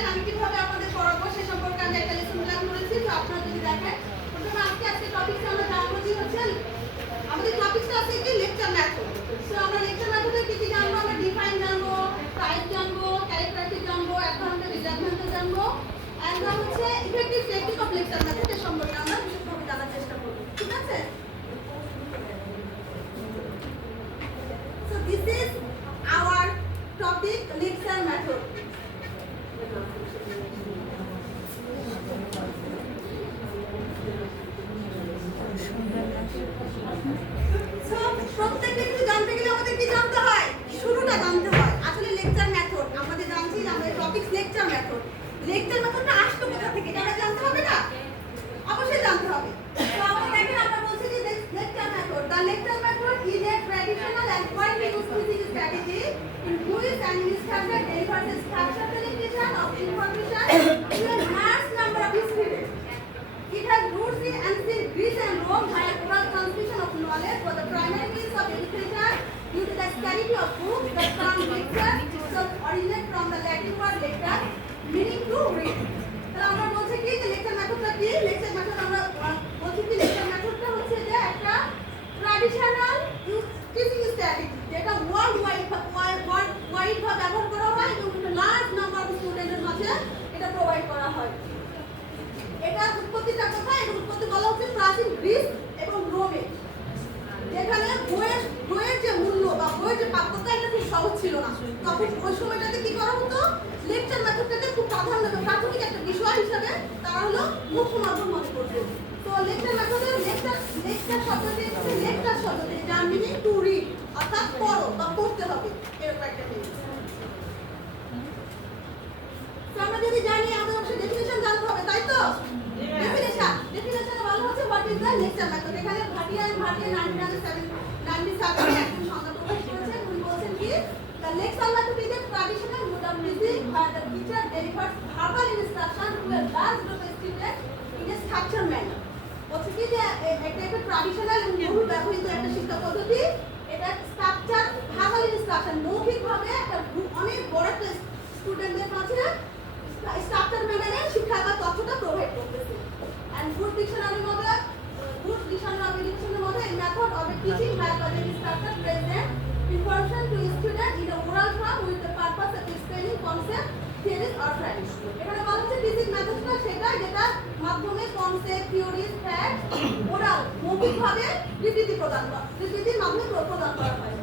দেখেন আমি কিভাবে আপনাদের পড়াবো সে সম্পর্কে আমি একটা লেসন প্ল্যান করেছি। তো আপনারা যদি দেখেন প্রথমে আজকে টপিকটা আমরা জানবো যে হচ্ছে আমাদের টপিকটা আছে কি লেকচার মেথড। সো আমরা লেকচার মেথডে কি কি জানবো? আমরা ডিফাইন জানবো, টাইপ জানবো, ক্যারেক্টারিস্টিক জানবো, অ্যাডভান্টেজ ডিসঅ্যাডভান্টেজ জানবো, এন্ড হচ্ছে effective technique of lecture method এর সম্পর্কে আমরা বিশেষভাবে জানার চেষ্টা করব। ঠিক আছে? So this is our topic lecture method. So প্রত্যেকটা কিছু জানতে গেলে আমাদের কি জানতে হয়? শুরুটা জানতে হয়। আসলে লেকচার মেথড আমাদের জানছি যে আমাদের টপিক লেকচার মেথড। লেকচার মেথডটা আসলো কোথা থেকে? এটা জানতে হবে না? অবশ্যই জানতে হবে। তো আমরা দেখেন আমরা বলছি যে lecture method. The lecture method is a traditional and widely used teaching strategy in which an instructor delivers a structured presentation of information to a large number of students. It has roots in ancient Greece and Rome, where oral transmission of knowledge was the primary means of education. Due to the scarcity of books, the term lecture itself originates from the Latin word lecture, meaning to read. তাহলে আমরা বলছি কি যে lecture মেথডটা কি? Lecture method আমরা বলছি কি lecture মেথডটা হচ্ছে যে একটা ট্র্যাডিশনাল টিচিং স্ট্র্যাটেজি যেটা ওয়ার্ল্ড ওয়াইড ভাবে ব্যবহার করা হয় এবং লার্জ নাম্বার অফ স্টুডেন্টের মাঝে এটা প্রোভাইড করা হয়। এটা উৎপত্তিটা কোথায়? এটা উৎপত্তি বলা হচ্ছে প্রাচীন গ্রিস এবং রোমে, যেখানে বইয়ের যে মূল্য বা বইয়ের যে প্রাপ্যতা এটা খুব সহজ ছিল না। তখন ওই সময়টাতে কি করা হতো? লেকচার মেথডটাকে খুব প্রাধান্য দেবে, প্রাথমিক একটা বিষয় হিসাবে তারা হলো মুখ্য মাধ্যম মনে করতো। তো লেকচার মেথডের লেকচার শব্দটি হচ্ছে লেকচার শব্দটি, যার মিনিং টু রিড, অর্থাৎ পড়ো বা পড়তে হবে, এরকম একটা মিনিং। তো আমরা যদি জানি আমাদের অবশ্যই ডেফিনিশন জানতে হবে, তাই তো? ডেফিনিশনে বলা হচ্ছে what is the lecture method. এখানে ভাটিয়া 1997 একজন সংজ্ঞা প্রকাশ করেছেন। উনি বলছেন কি the lecture method is a traditional mode of teaching where the teacher delivers verbal instruction to a large group of students in a structured manner. বলছে কি যে এটা একটা ট্র্যাডিশনাল বহুল ব্যবহৃত একটা শিক্ষা পদ্ধতি। এটা স্ট্রাকচার ভার্বাল ইনস্ট্রাকশন, মৌখিকভাবে একটা অনেক বড় একটা স্টুডেন্টদের কাছে স্ট্রাকচার ম্যানারে শিক্ষা বা তথ্যটা প্রোভাইড করতেছে। And good dictionary mode, good dictionary of education mode, a method of teaching whereby the instructor present information to student in a oral form with the purpose of explaining concept, theories or facts. এখানে বলা হচ্ছে teaching মেথডটা সেটা যেটা মাধ্যমে concept, theories, fact oral মৌখিকভাবে বিবৃতির মাধ্যমে প্রদান করা হয়।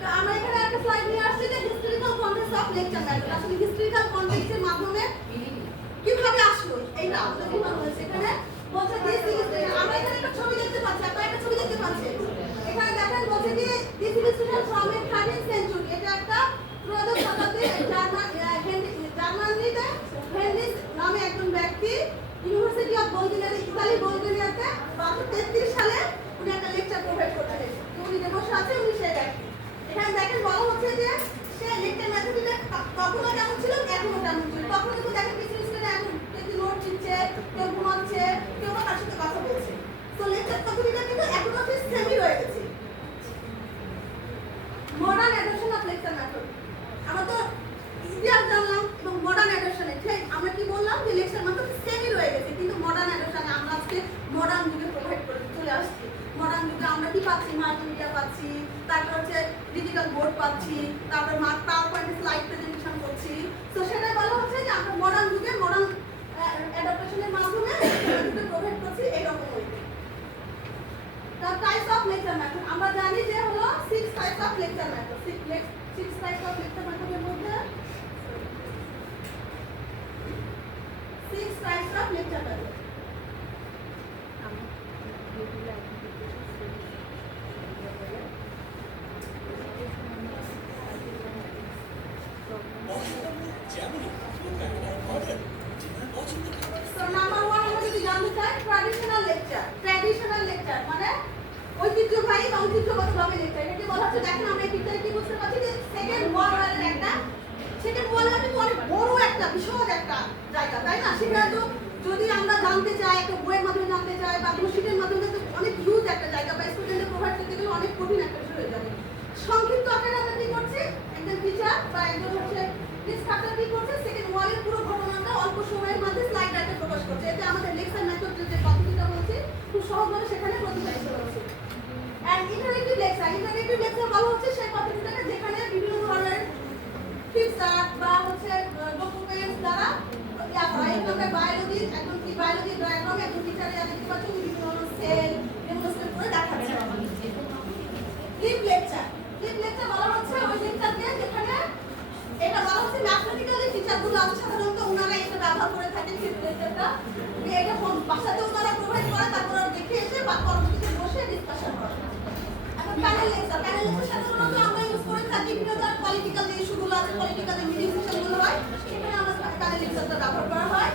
তো আমরা এখানে একটা স্লাইড নিয়ে আসছি যে historical context of lecture method. আসলে হিস্টোরিক্যাল কনটেক্সটের মাধ্যমে কিভাবে আসলো এইটা আমাদের কিভাবে হয়েছে এখানে বলছে আমরা এখানে একটা ছবি দেখতে পাচ্ছি, আপনারা একটা ছবি দেখতে পাচ্ছেন। এখানে দেখেন বলছে কি this illustration from a 13th century. এটা একটা ত্রয়োদশ শতাব্দীর জার্মানিতে হেনরিস নামে একজন ব্যক্তি ইউনিভার্সিটি অফ বুলগেরিয়া, ইতালি বুলগেরিয়াতে 1233 সালে উনি একটা লেকচার প্রোভাইড করছিলেন। উনি যে বসে আছে উনি সেই ব্যক্তি। এখানে দেখেন বলা হচ্ছে যে সে লেকচার মেথডটা তখনও কেমন ছিল, এখনো কেমন ছিল। তখন কিন্তু দেখেন কিছু স্টুডেন্ট এখন কেউ নোট নিচ্ছে, কেউ ঘুমাচ্ছে, কেউ তার সাথে কথা বলছে। তো লেকচার পদ্ধতিটা কিন্তু এখনো ঠিক সেমই রয়ে গেছে। Modern adoption of lecture method, আমরা তো ইতিহাস জানলাম এবং মডার্ন অ্যাডপশনে ঠিক আমরা কি বললাম যে লেকচার মেথড সেমই রয়ে গেছে, কিন্তু মডার্ন অ্যাডপশনে আমরা আজকে মডার্ন যুগে প্রোভাইড করে চলে আসছি। মডার্ন যুগে আমরা কি পাচ্ছি? মাল্টিমিডিয়া পাচ্ছি, তারপর হচ্ছে ডিজিটাল বোর্ড পাচ্ছি, তারপর পাওয়ার পয়েন্টে স্লাইড প্রেজেন্টেশন করছি। তো সেটাই বলা হচ্ছে যে আমরা মডার্ন যুগে মডার্ন অ্যাডাপ্টেশনের মাধ্যমে প্রোভাইড করছি এইরকম হইতে। The types of lecture method আমরা জানি যে হলো 6 types of lecture method। 6 types of lecture method এর মধ্যে 6 types of lecture method। So number 1 আমরা যদি জানতে চাই ট্র্যাডিশনাল লেকচার মানে ঐতিহ্যবাহী বা ঐতিহ্যগতভাবে লেকচার। এটাকে বলা হচ্ছে, দেখেন আমরা এই পিকচারে কি বুঝতে পারছি যে সেকেন্ড ওয়ার্ল্ড ওয়ারের একটা সেকেন্ড ওয়ার্ল্ড ওয়ার কিন্তু অনেক বড় একটা বিশদ একটা জায়গা, তাই না? সেটা তো যদি আমরা জানতে চাই একটা বইয়ের মাধ্যমে জানতে চাই বা কোনো শীটের মাধ্যমে অনেক হিউজ একটা জায়গা বা স্টুডেন্টদের প্রোভাইড করতে গেলে অনেক কঠিন একটা বিষয় হয়ে যাবে। সংক্ষিপ্ত আকারে আমরা কি করছি, একজন টিচার বা একজন হচ্ছে ইনস্ট্রাক্টর কি করছে সেকেন্ড ওয়ালের পুরো ঘটনাটা অল্প সময়ের মধ্যে স্লাইড আকারে প্রকাশ করছে। এতে আমাদের লেকচার মেথডের যে পদ্ধতিটা বলছি খুব সহজভাবে সেখানে প্রতিফলিত হচ্ছে। এন্ড ইন্টারেক্টিভ লেকচার বলা হচ্ছে সেই পদ্ধতিটাকে যেখানে বিভিন্ন ধরনের ফিচার বা হচ্ছে ডকুমেন্টস দ্বারা এখানে বায়োলজি একদম কি বায়োলজি ডায়াগ্রাম একদম টিচারে দেখতে পাচ্ছেন বিভিন্ন ধরনের সেল ডেমনস্ট্রেট করে দেখাচ্ছে। ক্লিপ লেকচার বলা হচ্ছে ওই লেকচারকে যেখানে এটা বলা হচ্ছে ম্যাথমেটিক্যালি টিচারগুলো আছে সাধারণত ওনারা এটা ব্যবহার করে থাকেন ক্লিপ লেকচারটা। এটা কোন ভাষাতে ওনারা প্রোভাইড করে তারপর দেখে এসে বা পরবর্তীতে বসে ডিসকাশন করে। এখন প্যানেল লেকচার সাধারণত আমরা ইউজ করে থাকি বিভিন্ন ধরনের পলিটিক্যাল যে ইস্যুগুলো আছে পলিটিক্যাল যে মিটিং সেশনগুলো হয় সেখানে আমরা প্যানেল লেকচারটা ব্যবহার করা হয়।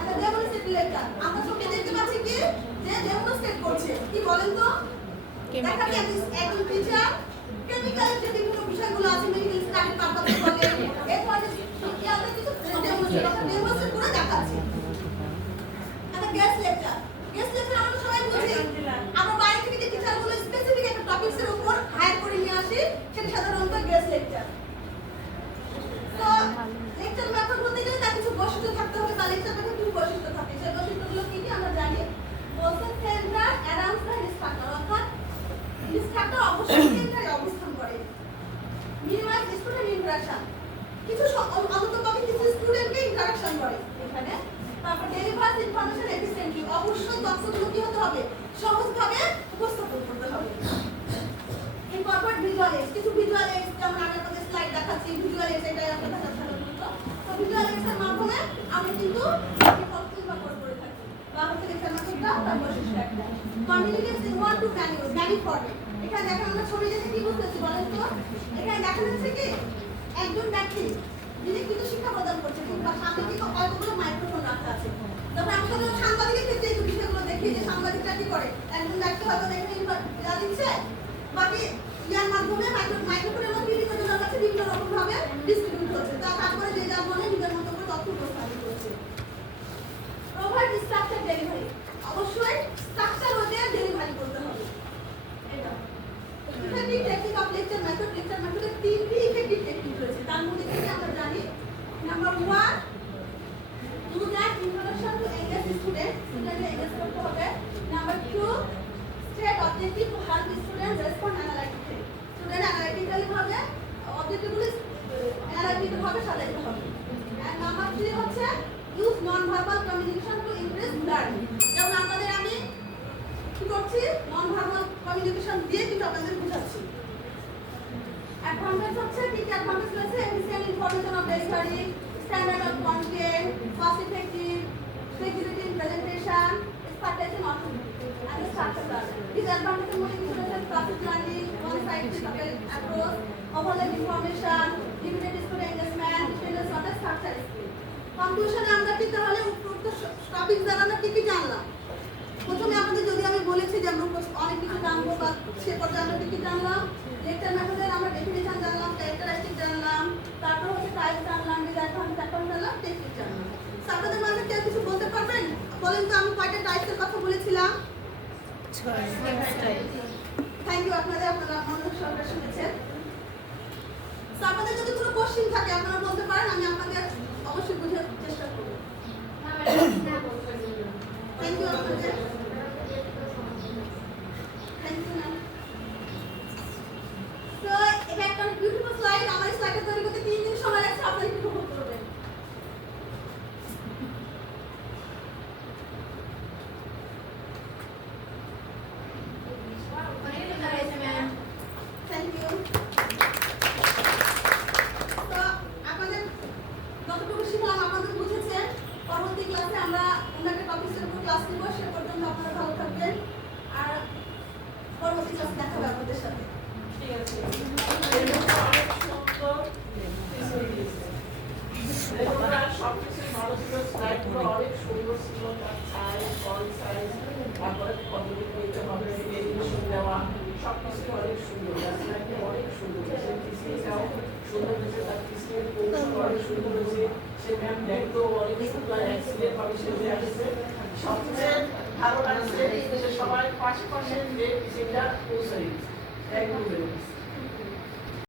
এটা ডেমনস্ট্রেট লেকচার আমরা চোখে দেখতে পাচ্ছি কি যে ডেমনস্ট্রেট করছে কি বলেন তো দেখা কি একজন টিচার কেমিক্যাল যে বিভিন্ন বিষয়গুলো আছে মেডিকেল স্টাডি পারপাসে বলে এরপরে কি আমরা কিছু ডেমনস্ট্রেট করে দেখাচ্ছি। এটা গেস্ট লেকচার আমরা সবাই বুঝি আমরা বাইরে থেকে যে টিচারগুলো স্পেসিফিক একটা টপিকসের উপর হায়ার করে নিয়ে আসি সেটা সাধারণত গেস্ট লেকচার। তো লেকচার মেথড বলতে গেলে তার কিছু বৈশিষ্ট্য থাকতে হবে বা লেকচার মেথড কিছু বৈশিষ্ট্য থাকে সেই বৈশিষ্ট্যগুলো কি কি আমরা জানি বলতে সেন্টার অ্যারাউন্ড দ্য ইনস্ট্রাক্টর অর্থাৎ ইনস্ট্রাক্টর অবশ্যই সেন্টারে অবস্থান করে। মিনিমাইজ স্টুডেন্ট ইন্টারাকশন কিছু অন্ততপক্ষে কিছু স্টুডেন্টকে ইন্টারাকশন করে এখানে। তারপর ডেলিভার ইনফরমেশন এফিশিয়েন্টলি অবশ্যই তথ্যগুলো কি হতে হবে সহজভাবে উপস্থাপন করতে হবে। ইনকর্পোরেট ভিজুয়াল এইডস কিছু ভিজুয়াল এইডস যেমন আমি আপনাদের স্লাইড দেখাচ্ছি ভিজুয়াল এইডস এটাই আপনাদের সাধারণত তো ভিজুয়াল এইডস এর মাধ্যমে আমরা কিন্তু ব্যবহার করে থাকি বা হচ্ছে লেকচার মেথডটা তার বৈশিষ্ট্য একটা communication in one to many format. এখানে দেখেন আমরা ছবি দেখে কি বুঝতেছি বলেন তো এখানে দেখা যাচ্ছে কি একজন ব্যক্তি যিনি কিন্তু শিক্ষা প্রদান করছে বা সামনে কিন্তু কতগুলো মাইক্রোফোন রাখা আছে। তারপর আমি তো সাংবাদিকের ক্ষেত্রে এই বিষয়গুলো দেখি যে সাংবাদিকরা কি করে একজন ব্যক্তি হয়তো দেখেন ইয়া দিচ্ছে বাকি ইয়ার মাধ্যমে মাইক্রোফোনের মধ্যে বিভিন্ন জনের কাছে বিভিন্ন রকম ভাবে ডিস্ট্রিবিউট হচ্ছে তারপরে যে যার মনে নিজের মতো করে তথ্য উপস্থাপন করছে। প্রোভাইড স্ট্রাকচার ডেলিভারি অবশ্যই স্ট্রাকচার অনুযায়ী ডেলিভারি করতে হবে। এটা ইফেক্টিভ টেকনিক অফ লেকচার মেথডের তিনটি ইফেক্টিভ টেকনিক রয়েছে তার মধ্যে থেকে আমরা জানি number 1 to that information to engage student engage করতে হবে। Number 2 state objective to help student respond analytically student analytically ভাবে অবজেক্টিভগুলো অ্যানালাইটিক্যালি ভাবে সাজাতে হবে। এন্ড নাম্বার 3 হচ্ছে use non verbal communication to increase learning যেমন আপনাদের আমি কি করছি নন ভার্বাল কমিউনিকেশন দিয়ে কিন্তু আপনাদের বুঝাচ্ছি। অ্যাডভান্টেজ হচ্ছে কি কি অ্যাডভান্টেজ রয়েছে efficient information of delivery standard of content fast effective flexibility in presentation separation authority and structure learning. ডিসঅ্যাডভান্টেজের মধ্যে কিছু রয়েছে classic learning one sided approach overload information limited student engagement dependence on the structure skill. কনক্লুশনে আমরা কি তাহলে উপরোক্ত topic দ্বারা আমরা কি কি জানলাম প্রথমে আপনাদের যদি আমি বলেছি যে আমরা অনেক কিছু জানবো বা সে পর্যায়ে আমরা কি কি জানলাম লেকচার মেথডের আমরা ডেফিনিশন জানলাম ক্যারেক্টারিস্টিক জানলাম তারপর হচ্ছে টাইপ জানলাম ডিসঅ্যাডভান্টেজ অ্যাকাউন্ট জানলাম টেকনিক জানলাম। আপনাদের মাঝে কেউ কিছু বলতে পারবেন বলেন তো আমি কয়টা টাইপের কথা বলেছিলাম 6 টাইপ। থ্যাংক ইউ আপনারা মনোযোগ সহকারে শুনেছেন। আপনাদের যদি কোনো কোশ্চেন থাকে আপনারা বলতে পারেন আমি আপনাদের অবশ্যই বোঝার চেষ্টা করব। থ্যাংক ইউ আপনাদের থ্যাংক ইউ ম্যাম। তো এটা একটা বিউটিফুল স্লাইড আমার স্লাইডটা তৈরি করতে 3 দিন সময় লাগছে আপনারা একটু উপভোগ করবেন। Thank you. তো আপনাদের যতটুকু শিখলাম আপনাদের বুঝেছেন পরবর্তী ক্লাসে আমরা অন্য একটা টপিকের উপর ক্লাস নিব সে পর্যন্ত আপনারা ভালো থাকবেন আর পরবর্তী ক্লাসে দেখা হবে আপনাদের সাথে। ঠিক আছে সবকিছু ভালো ছিল স্লাইডগুলো অনেক সুন্দর ছিল তার সাইজ ফন্ট সাইজ তারপরে কতটুকু নিতে হবে ডেফিনিশন দেওয়া সবকিছু অনেক সুন্দর স্লাইডটা অনেক সুন্দর সেই থিসিসটাও সুন্দর হয়েছে তার থিসিসের কৌশল অনেক সুন্দর হয়েছে সে ম্যাম দেখতো অনেক সুন্দর অ্যাক্সিডেন্ট ভাবে সেটা আসছে সবচেয়ে ভালো লাগছে যে সবাই পাশে পাশে যে সেটা পৌঁছে দিচ্ছে। Thank you very much.